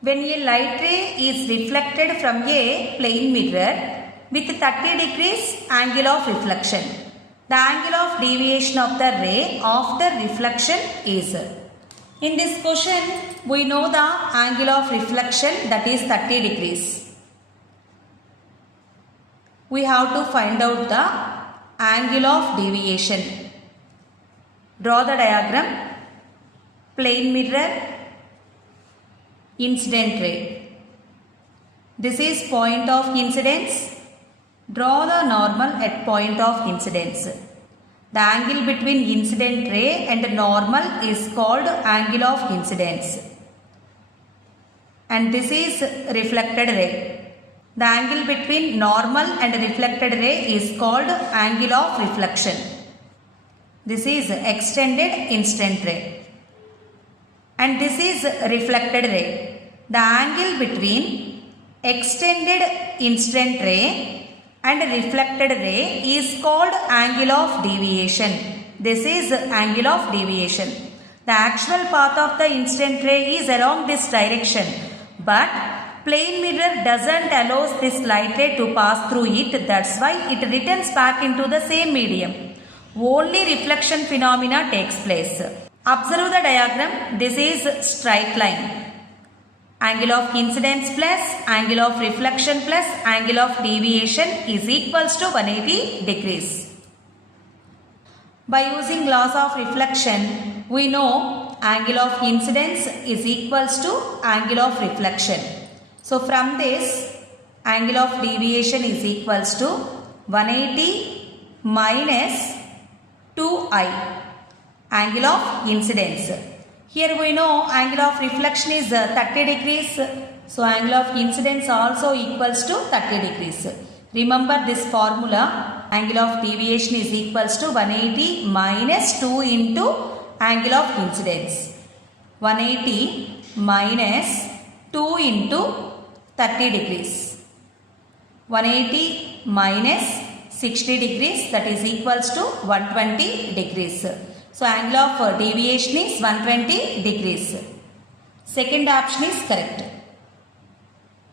When a light ray is reflected from a plane mirror with 30 degrees angle of reflection, the angle of deviation of the ray after reflection is. In this question, we know the angle of reflection, that is 30 degrees. We have to find out the angle of deviation. Draw the diagram. Plane mirror, incident ray. This is point of incidence. Draw the normal at point of incidence. The angle between incident ray and normal is called angle of incidence. And this is reflected ray. The angle between normal and reflected ray is called angle of reflection. This is extended incident ray. And this is reflected ray. The angle between extended incident ray and reflected ray is called angle of deviation. This is angle of deviation. The actual path of the incident ray is along this direction, but plane mirror doesn't allow this light ray to pass through it. That's why it returns back into the same medium. Only reflection phenomena takes place. Observe the diagram. This is straight line. Angle of incidence plus angle of reflection plus angle of deviation is equals to 180 degrees. By using laws of reflection, we know angle of incidence is equals to angle of reflection. So from this, angle of deviation is equals to 180 minus 2i. Angle of incidence. Here we know angle of reflection is 30 degrees. So angle of incidence also equals to 30 degrees. Remember this formula. Angle of deviation is equals to 180 minus 2 into angle of incidence. 180 minus 2 into 30 degrees. 180 minus 60 degrees, that is equals to 120 degrees. So angle of deviation is 120 degrees. Second option is correct.